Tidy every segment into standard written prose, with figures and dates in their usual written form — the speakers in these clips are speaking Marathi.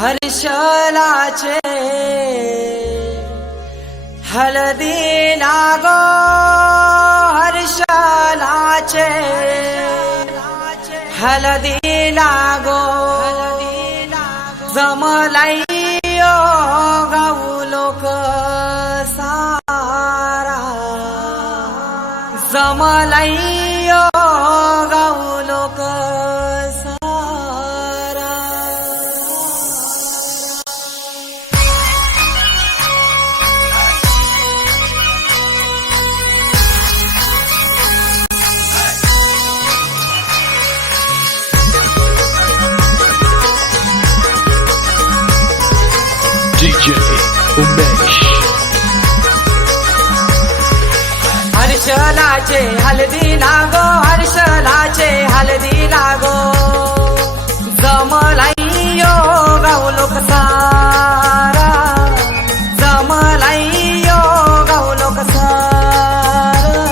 हर्षलाचे हळदीला गो हर्षलाचे हळदीला गो जमलाई गाऊ लोक सारा जमलाई गाऊ लोक DJ उमेश हर्षलाचे हळदी लागो हर्षलाचे हळदी लागो जमलाई गाऊ लोक सारा जमलाई गाऊ लोक सारा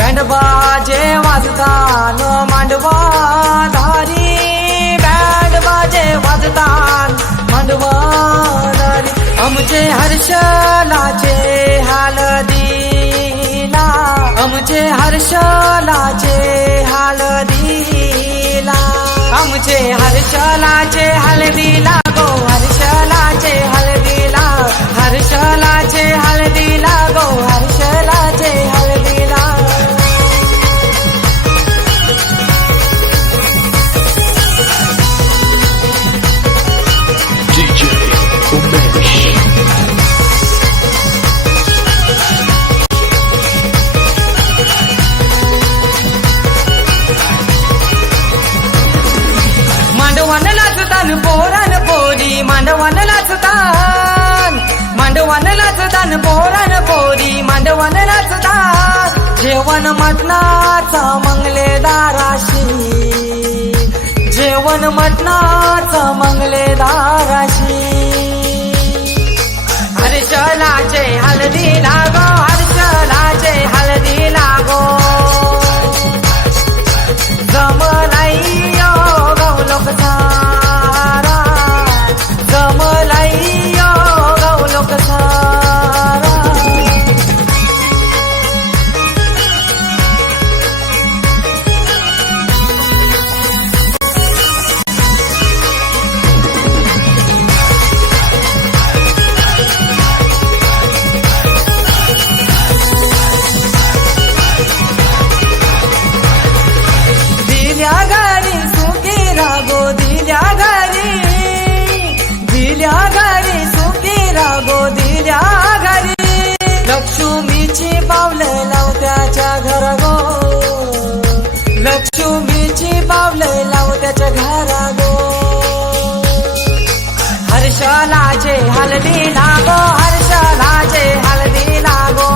बँड बाजे वाजतान मांडवा धारी बँड बाजे वाजतान मांडवा आमचे हर्षलाचे हळदीला आमचे हर्षलाचे हळदीला आमचे हर्षलाचे हळदीला गो हर्षलाचे हळदीला हर्षलाचे हळदीला गो हर्षलाचे हळदीला DJ उमेश मांडवान नाचतान पोरान पोरी मांडवान नाचतान मांडवान नाचतान पोरान पोरी मांडवान नाचतान जेवण मटणाचा मंगलेदाराशी जेवण मटणाचा मंगलेदाराशी हर्षलाचे हळदी लागो हर्षलाचे हळदी लागो जमलाई गाऊ लोक सारा जमलाई गाऊ लोक सारा दिल्या घरी सुखी रागो दिल्या घरी सुखी रागो दिल्या घरी लक्ष्मीची पावले लावत्याच्या घर गो लक्ष्मीची पावले लावत्याच्या घरा गो हर्षलाचे हळदी लागो हर्षलाचे हळदी लागो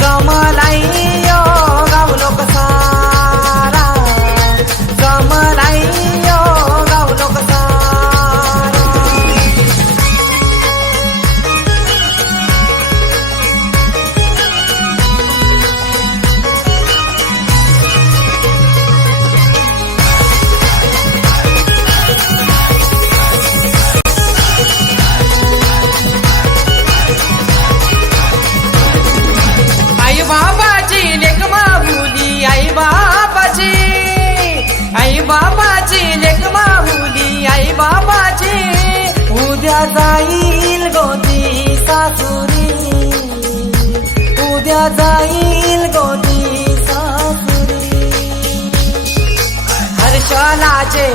जमलाई गाऊ लोक सारा जमलाई गाऊ लोक सारा आई बाबाची लेक माहुली आई बाबाची लेक माहुली आई बाबाची उद्या जाईल गोदी सासुरी उद्या जाईल गोदी सासुरी हर्षलाचे